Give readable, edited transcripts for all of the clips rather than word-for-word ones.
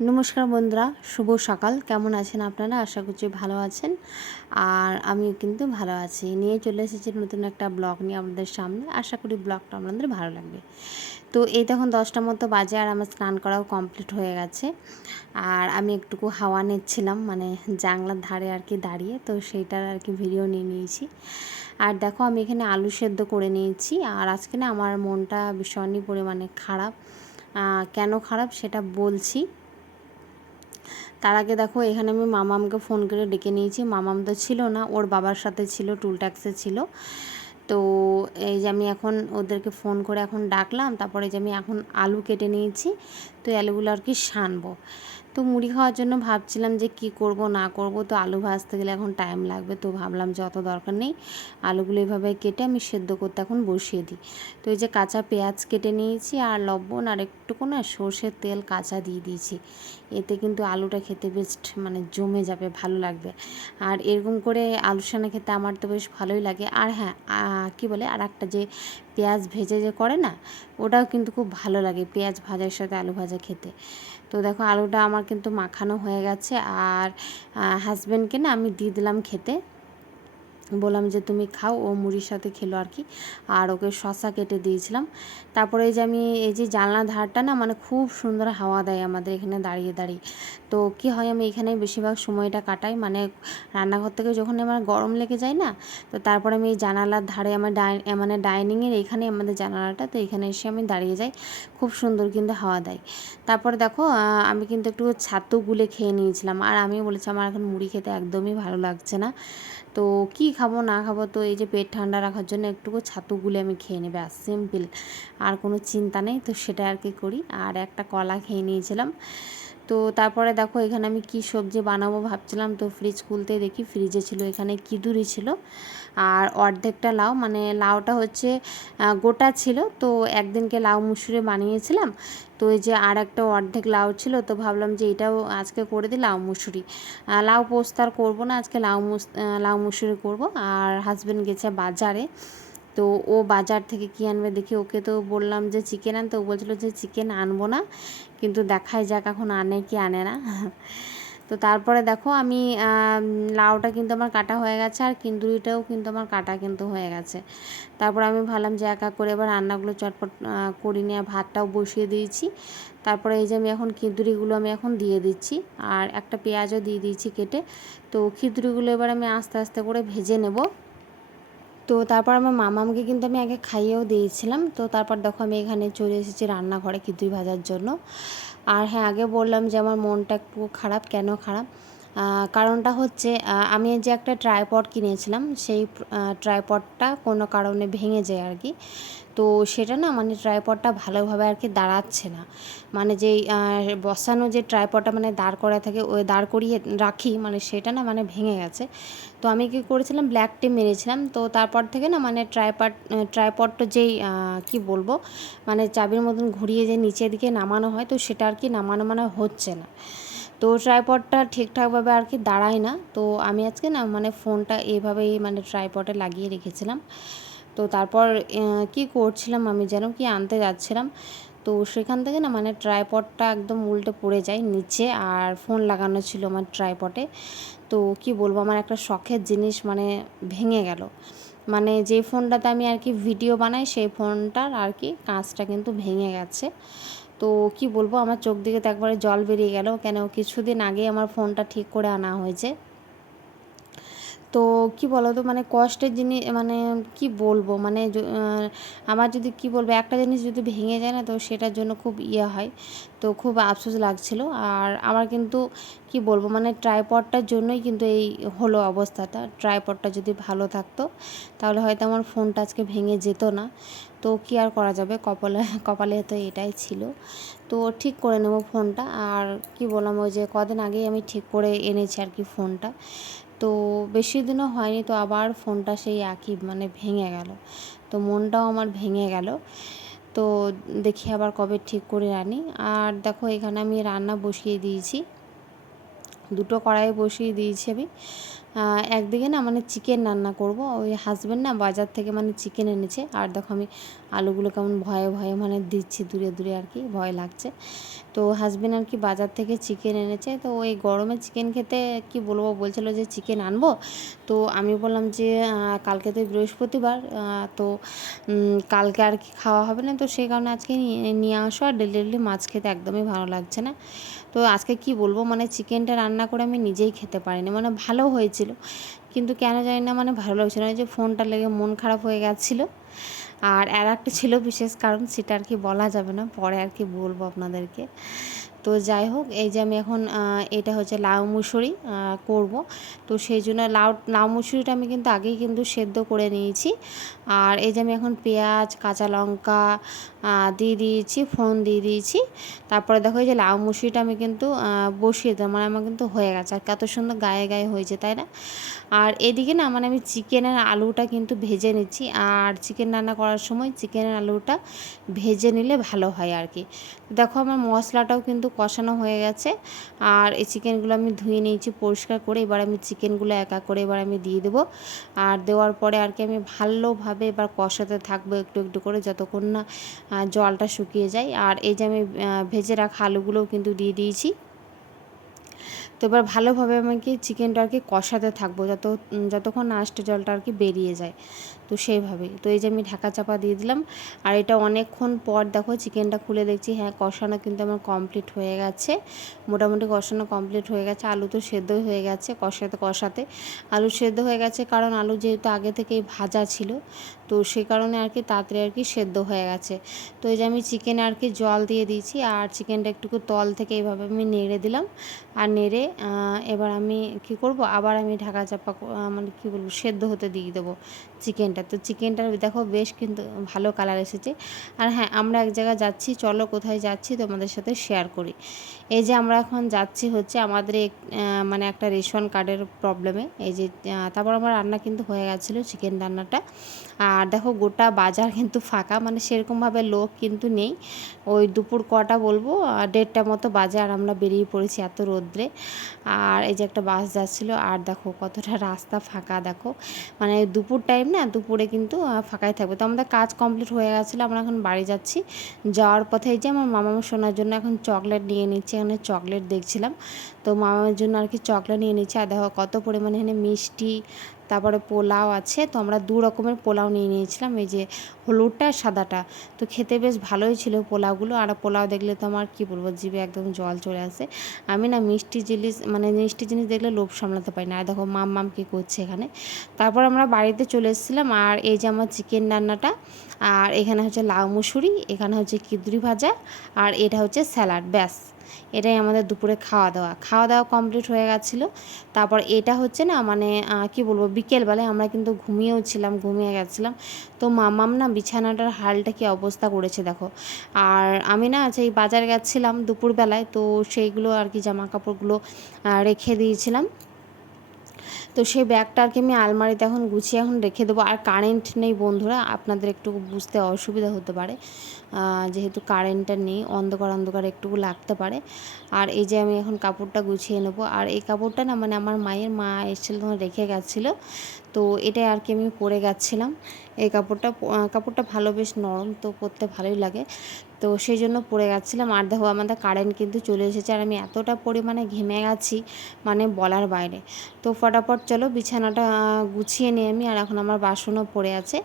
নমস্কার বন্ধুরা, শুভ সকাল। কেমন আছেন আপনারা? আশা করছি ভালো আছেন। আর আমিও কিন্তু ভালো আছি। নিয়ে চলে এসেছি নতুন একটা ব্লগ নিয়ে আপনাদের সামনে। আশা করি ব্লগটা আপনাদের ভালো লাগবে। তো এই তখন 10টার মতো বাজে আর আমার স্নান করাও কমপ্লিট হয়ে গেছে। আর আমি একটুকু হাওয়া নিচ্ছিলাম, মানে জানলার ধারে আর কি দাঁড়িয়ে, তো সেইটার আর কি ভিডিও নিয়ে নিয়েছি। আর দেখো আমি এখানে আলু সেদ্ধ করে নিয়েছি। আর আজকে না আমার মনটা ভীষণই পরিমাণে খারাপ। কেন খারাপ সেটা বলছি। তার আগে দেখো এখানে আমি মামামকে ফোন করে ডেকে নিয়েছি। মামাম তো ছিল না, ওর বাবার সাথে ছিল, টুল ট্যাক্সে ছিল। তো এই যে আমি এখন ওদেরকে ফোন করে এখন ডাকলাম। তারপরে যে আমি এখন আলু কেটে নিয়েছি, তো আলুগুলো আর কি সানবো। তো মুড়ি খাওয়ার জন্য ভাবছিলাম যে কি করব না করব, তো আলু ভাজতে গেলে এখন টাইম লাগবে, তো ভাবলাম যে অত দরকার নেই, আলুগুলো এভাবে কেটে আমি সেদ্ধ করতে এখন বসিয়ে দিই। তো এই যে কাঁচা পেঁয়াজ কেটে নিয়েছি আর লবণ আর একটুকু না সর্ষের তেল কাঁচা দিয়ে দিয়েছি। এতে কিন্তু আলুটা খেতে বেশ মানে জমে যাবে, ভালো লাগবে। আর এরকম করে আলু সানা খেতে আমার তো বেশ ভালোই লাগে। আর হ্যাঁ, কী বলে, আর একটা যে পেঁয়াজ ভেজে যে করে না, ওটাও কিন্তু খুব ভালো লাগে পেঁয়াজ ভাজার সাথে আলু ভাজা খেতে। তো দেখো আলুটা আমার কিন্তু মাখানো হয়ে গেছে। আর হাজব্যান্ডকে না আমি দিয়ে দিলাম খেতে, বললাম যে তুমি খাও, ও মুড়ির সাথে খেলো আর কি। আর ওকে শসা কেটে দিয়েছিলাম। তারপরে এই যে আমি এই যে জানলা ধারটা না, মানে খুব সুন্দর হাওয়া দেয় আমাদের এখানে দাঁড়িয়ে দাঁড়িয়ে। তো কি হয়, আমি এখানে বেশিরভাগ সময়টা কাটাই, মানে রান্নাঘর থেকে যখন আমার গরম লেগে যায় না, তো তারপরে আমি এই জানালার ধারে আমার মানে ডাইনিংয়ের এখানে আমাদের জানালাটা, তো এখানে এসে আমি দাঁড়িয়ে যাই। খুব সুন্দর কিন্তু হাওয়া দেয়। তারপরে দেখো আমি কিন্তু একটু ছাতু গুলে খেয়ে নিয়েছিলাম। আর আমি বলেছি আমার এখন মুড়ি খেতে একদমই ভালো লাগছে না, তো কি খাবো না খাবো, তো এই যে পেট ঠান্ডা রাখার জন্য একটুকু ছাতু গুলে আমি খেয়ে নেবে, আর সিম্পল, আর কোনো চিন্তা নেই। তো সেটা আর কি করি। আর একটা কলা খেয়ে নিয়েছিলাম। তো তারপরে দেখো এখানে আমি কি সবজি বানাবো ভাবছিলাম, তো ফ্রিজ খুলতেই দেখি ফ্রিজে ছিল এখানে কিদুরি ছিল আর অর্ধেকটা লাউ, মানে লাউটা হচ্ছে গোটা ছিল। তো একদিনকে লাউ মুসুরি বানিয়েছিলাম, তো এই যে আর একটা অর্ধেক লাউ ছিল, তো ভাবলাম যে এটাও আজকে করে দিই লাউ মুসুরি। লাউ পোস্ত আর করবো না আজকে, লাউ মুসুরি করবো। আর হাজব্যান্ড গেছে বাজারে, তো ও বাজার থেকে কী আনবে দেখি, ওকে তো বললাম যে চিকেন আনতে, ও বলছিলো যে চিকেন আনবো না, কিন্তু দেখাই যাক এখন আনে কি আনে না। তো তারপরে দেখো আমি লাউটা কিন্তু আমার কাটা হয়ে গেছে, আর কিন্দুরিটাও কিন্তু আমার কাটা কিন্তু হয়ে গেছে। তারপর আমি ভাবলাম যে এক এক করে এবার রান্নাগুলো চটপট করি নিয়ে ভাতটাও বসিয়ে দিয়েছি। তারপরে এই যে আমি এখন খিচুড়িগুলো আমি এখন দিয়ে দিচ্ছি, আর একটা পেঁয়াজও দিয়ে দিয়েছি কেটে। তো খিচুড়িগুলো এবার আমি আস্তে আস্তে করে ভেজে নেব। তো তারপর আমার মামামকে কিন্তু আমি আগে খাইয়েও দিয়েছিলাম। তো তারপর দেখো আমি এখানে চলে এসেছি রান্নাঘরে খিচুড়ি ভাজার জন্য। আর হ্যাঁ, আগে বললাম যে আমার মনটা একটু খারাপ। কেন খারাপ? কারণটা হচ্ছে আমি যে একটা ট্রাইপড কিনেছিলাম, সেই ট্রাইপডটা কোনো কারণে ভেঙে যায় আর কি। তো সেটা না, মানে ট্রাইপডটা ভালোভাবে আর কি দাঁড়াচ্ছে না। মানে যেই বসানো যে ট্রাইপডটা মানে দাঁড় করা থাকে, ওই দাঁড় করিয়ে রাখি, মানে সেটা না মানে ভেঙে গেছে। তো আমি কী করেছিলাম, ব্ল্যাক টেপ মেরেছিলাম। তো তারপর থেকে না মানে ট্রাইপডটা যেই কী বলবো, মানে চাবির মতন ঘুরিয়ে যে নিচের দিকে নামানো হয়, তো সেটা আর কি নামানো মানে হচ্ছে না। তো ট্রাইপডটা ঠিকঠাকভাবে আর কি দাঁড়ায় না। তো আমি আজকে না মানে ফোনটা এভাবেই মানে ট্রাইপডে লাগিয়ে রেখেছিলাম। তো তারপর কি করছিলাম আমি যেন, কি আনতে যাচ্ছিলাম, তো সেখান থেকে না মানে ট্রাইপডটা একদম উল্টে পড়ে যায় নিচে, আর ফোন লাগানো ছিল আমার ট্রাইপডে। তো কি বলবো, আমার একটা শখের জিনিস মানে ভেঙে গেল। মানে যে ফোনটাতে আমি আর কি ভিডিও বানাই, সেই ফোনটার আর কি কাঁচটা কিন্তু ভেঙে গেছে। তো কি বলবো, আমার চোখ দিকে তো একবারে জল বেরিয়ে গেল। কেন, কিছুদিন আগে আমার ফোনটা ঠিক করে আনা হয়েছে। তো কি বলো তো, মানে কষ্টের জিনিস, মানে কি বলবো, মানে আমার যদি কি বলবো, একটা জিনিস যদি ভেঙে যায় না, তো সেটার জন্য খুব ইয়ে হয়। তো খুব আফসোস লাগছিল। আর আমার কিন্তু কি বলবো, মানে ট্রাইপডটার জন্যই কিন্তু এই হলো অবস্থাটা। ট্রাইপডটা যদি ভালো থাকতো, তাহলে হয়তো আমার ফোনটা আজকে ভেঙে যেত না। তো কি আর করা যাবে, কপালে কপালে তো এটাই ছিল। তো ঠিক করে নেব ফোনটা। আর কি বললাম, ওই যে কদিন আগেই আমি ঠিক করে এনেছি আর কি ফোনটা। তো বেশি দিনও হয়নি, তো আবার ফোনটা সেই একই মানে ভেঙে গেল। তো মনটাও আমার ভেঙে গেল। তো দেখি আবার কবে ঠিক করে আনি। আর দেখো এখানে আমি রান্না বসিয়ে দিয়েছি, দুটো কড়াই বসিয়ে দিয়েছি আমি। একদিকে না মানে চিকেন রান্না করব। ওই হাজব্যান্ড না বাজার থেকে মানে চিকেন এনেছে, আর দেখো আমি আলুগুলো কেমন ভয়ে ভয়ে মানে দিচ্ছি দূরে দূরে আর কি, ভয় লাগছে। তো হাজব্যান্ড আর কি বাজার থেকে চিকেন এনেছে, তো ওই গরমে চিকেন খেতে কি বলবো, বলছিল যে চিকেন আনবো। তো আমি বললাম যে কালকে তো বৃহস্পতিবার, তো কালকে আর কি খাওয়া হবে না, তো সেই কারণে আজকে নিয়ে আসো। আর ডেলি ডেলি মাছ খেতে একদমই ভালো লাগছে না। তো আজকে কি বলবো, মানে চিকেনটা রান্না করে আমি নিজেই খেতে পারিনি, মানে ভালো হয়েছিল কিন্তু কেন জানি না মানে ভালো লাগছিল না, যে ফোনটা লেগে মন খারাপ হয়ে গেছিলো। আর একটা ছিল বিশেষ কারণ, সেটা আর কি বলা যাবে না, পরে আর কি বলবো আপনাদেরকে। তো যাই হোক, এই যে আমি এখন এটা হচ্ছে লাউ মুসুরি করব। তো সেই জন্য লাউ মুসুরিটা আমি কিন্তু আগেই কিন্তু সেদ্ধ করে নিয়েছি। আর এই যে আমি এখন পেঁয়াজ, কাঁচা লঙ্কা দিয়ে দিয়েছি, ফোড়ন দিয়ে দিয়েছি। তারপরে দেখো এই যে লাউ মুসুরিটা আমি কিন্তু বসিয়ে দিলাম, মানে আমার কিন্তু হয়ে গেছে। আর কত সুন্দর গায়ে গায়ে হয়েছে, তাই না? আর এদিকে না মানে আমি চিকেনের আলুটা কিন্তু ভেজে নিচ্ছি। আর চিকেন রান্না করার সময় চিকেনের আলুটা ভেজে নিলে ভালো হয় আর কি। দেখো আমার মশলাটাও কিন্তু কষানো হয়ে গেছে। আর এই চিকেনগুলো আমি ধুয়ে নিয়েছি পরিষ্কার করে। এবার আমি চিকেনগুলো এক এক করে এবার আমি দিয়ে দেবো। আর দেওয়ার পরে আর কি আমি ভালোভাবে এবার কষাতে থাকবো একটু একটু করে, যতক্ষণ না জলটা শুকিয়ে যায়। আর এই যে আমি ভেজে রাখা আলুগুলোও কিন্তু দিয়ে দিয়েছি। তো এবার ভালোভাবে আমাকে চিকেনটা আর কি কষাতে থাকবো যতক্ষণ না আস্তে জলটা আর কি বেরিয়ে যায়। তো সেইভাবেই তো এই যে আমি ঢাকা চাপা দিয়ে দিলাম। আর এটা অনেকক্ষণ পর দেখো চিকেনটা খুলে দেখছি, হ্যাঁ কষানো কিন্তু আমার কমপ্লিট হয়ে গেছে, মোটামুটি কষানো কমপ্লিট হয়ে গেছে। আলু তো সেদ্ধই হয়ে গেছে, কষাতে কষাতে আলু সেদ্ধ হয়ে গেছে, কারণ আলু যেহেতু আগে থেকেই ভাজা ছিল, তো সেই কারণে আর কি তাড়াতাড়ি আর কি সেদ্ধ হয়ে গেছে। তো এই যে আমি চিকেনে আর কি জল দিয়ে দিয়েছি, আর চিকেনটা একটুকু তল থেকে এইভাবে আমি নেড়ে দিলাম। আর নেড়ে এবার আমি কি করব, আবার আমি ঢাকা চাপা মানে কী বলবো, সেদ্ধ হতে দিয়ে দেবো চিকেনটা। তো চিকেনটার দেখো বেশ কিন্তু ভালো কালার এসেছে। আর হ্যাঁ, আমরা এক জায়গায় যাচ্ছি, চলো কোথায় যাচ্ছি তোমাদের সাথে শেয়ার করি। এই যে আমরা এখন যাচ্ছি হচ্ছে আমাদের মানে একটা রেশন কার্ডের প্রবলেমে। এই যে তারপর আমার রান্না কিন্তু হয়ে গেছিলো চিকেন রান্নাটা। আর দেখো গোটা বাজার কিন্তু ফাঁকা, মানে সেরকমভাবে লোক কিন্তু নেই। ওই দুপুর কটা বলবো 1:30টা মতো বাজে, আর আমরা বেরিয়ে পড়েছি এত রোদ্রে। আর এই যে একটা বাস যাচ্ছিলো, আর দেখো কতটা রাস্তা ফাঁকা দেখো, মানে দুপুর টাইম না, দুপুরে কিন্তু ফাঁকাই থাকবে। তো আমাদের কাজ কমপ্লিট হয়ে গেছিলো, আমরা এখন বাড়ি যাচ্ছি। যাওয়ার পথে এই যে আমার মামামা শোনার জন্য এখন চকলেট নিয়ে নিচ্ছি, এখানে চকলেট দেখছিলাম, তো মামার জন্য আর কি চকলেট নিয়ে নিচ্ছি। আর দেখো কত পরিমাণে এখানে মিষ্টি, তারপরে পোলাও আছে, তো আমরা 2 রকমের পোলাও নিয়ে নিয়েছিলাম, এই যে হলুদটা আর সাদাটা। তো খেতে বেশ ভালোই ছিল পোলাওগুলো। আর পোলাও দেখলে তো আমার কী বলবো, জিভে একদম জল চলে আসে। আমি না মিষ্টি জিনিস দেখলে লোভ সামলাতে পারি না। আর দেখো মাম কী করছে এখানে। তারপর আমরা বাড়িতে চলে এসেছিলাম। আর এই যে আমার চিকেন রান্নাটা, আর এখানে হচ্ছে লাউ মুসুরি, এখানে হচ্ছে কিদুরি ভাজা, আর এটা হচ্ছে স্যালাড, ব্যাস এটাই আমাদের দুপুরে খাওয়া দাওয়া কমপ্লিট হয়ে গেছিলো। তারপর এটা হচ্ছে না মানে কি বলবো, বিকেলবেলায় আমরা কিন্তু ঘুমিয়ে গেছিলাম। তো মামাম না বিছানাটার হালটা কি অবস্থা করেছে দেখো। আর আমি না সেই বাজার গেছিলাম দুপুরবেলায়, তো সেইগুলো আর কি জামা কাপড়গুলো রেখে দিয়েছিলাম। তো সেই ব্যাগটা আর কি আমি আলমারিতে এখন গুছিয়ে এখন রেখে দেবো। আর কারেন্ট নেই বন্ধুরা, আপনাদের একটু বুঝতে অসুবিধা হতে পারে, যেহেতু কারেন্টটা নেই, অন্ধকার একটুকু লাগতে পারে। আর এই যে আমি এখন কাপড়টা গুছিয়ে নেবো। আর এই কাপড়টা না মানে আমার মা এসেছিলো তখন রেখে গেছিলো, তো এটাই আর কি আমি পরে গেছিলাম। এই কাপড়টা ভালো, বেশ নরম, তো পরতে ভালোই লাগে, তো সেই জন্য পরে গেছিলাম। আর দেখো আমাদের কারেন্ট কিন্তু চলে এসেছে, আর আমি এতটা পরিমাণে ঘেমে গেছি মানে বলার বাইরে। তো ফটাফট চলো বিছানাটা গুছিয়ে নিই আমি। আর এখন আমার বাসনও পড়ে আছে।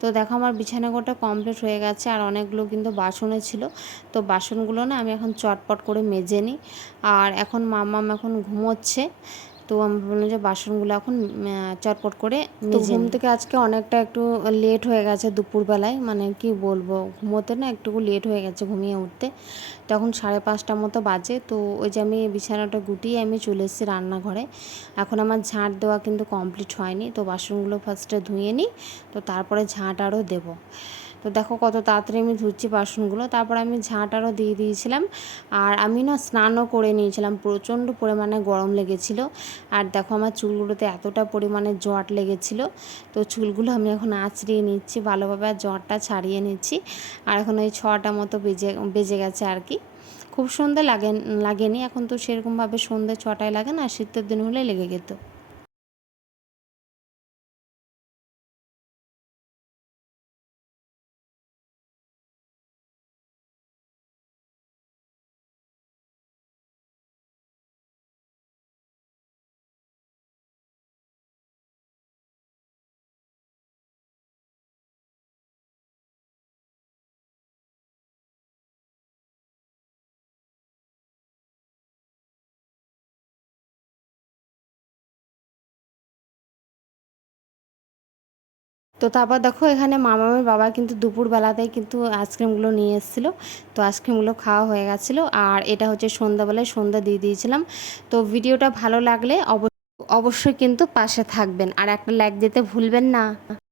তো দেখো আমার বিছানাঘরটা কমপ্লিট হয়ে গেছে, আর অনেকগুলো কিন্তু বাসনে ছিল। তো বাসনগুলো না আমি এখন চটপট করে মেজে নিই। আর এখন মাম্মাম এখন ঘুমোচ্ছে, তো আমি বললাম যে বাসনগুলো এখন চটপট করে মেজে নিই। ঘুম থেকে আজকে অনেকটা একটু লেট হয়ে গেছে দুপুরবেলায়, মানে কি বলবো, ঘুমোতে না একটু লেট হয়ে গেছে, ঘুমিয়ে উঠতে তখন 5:30টার মতো বাজে। তো ওই যে আমি বিছানাটা গুটিয়ে আমি চলে এসেছি রান্নাঘরে। এখন আমার ঝাঁট দেওয়া কিন্তু কমপ্লিট হয়নি, তো বাসনগুলো ফার্স্টে ধুয়ে নিই, তো তারপরে ঝাঁট আরও দেবো। তো দেখো কত তাড়াতাড়ি আমি ধুচ্ছি বাসনগুলো। তারপর আমি ঝাঁট আরও দিয়ে দিয়েছিলাম। আর আমি না স্নানও করে নিয়েছিলাম, প্রচণ্ড পরিমাণে গরম লেগেছিল। আর দেখো আমার চুলগুলোতে এতটা পরিমাণে জট লেগেছিল, তো চুলগুলো আমি এখন আঁচড়িয়ে নিচ্ছি ভালোভাবে, আর জটটা ছাড়িয়ে নিচ্ছি। আর এখন ওই 6টা মতো বেজে গেছে আর কি। খুব সন্ধে লাগেনি এখন, তো সেরকমভাবে সন্ধে 6টায় লাগে না, শীতের দিন হলে লেগে যেত। তো তারপর দেখো এখানে মামামের বাবা কিন্তু দুপুরবেলাতেই কিন্তু আইসক্রিমগুলো নিয়ে এসেছিলো। তো আইসক্রিমগুলো খাওয়া হয়ে গেছিলো। আর এটা হচ্ছে সন্ধ্যাবেলায় সন্ধ্যা দিয়ে দিয়েছিলাম। তো ভিডিওটা ভালো লাগলে অবশ্যই কিন্তু পাশে থাকবেন আর একটা লাইক দিতে ভুলবেন না।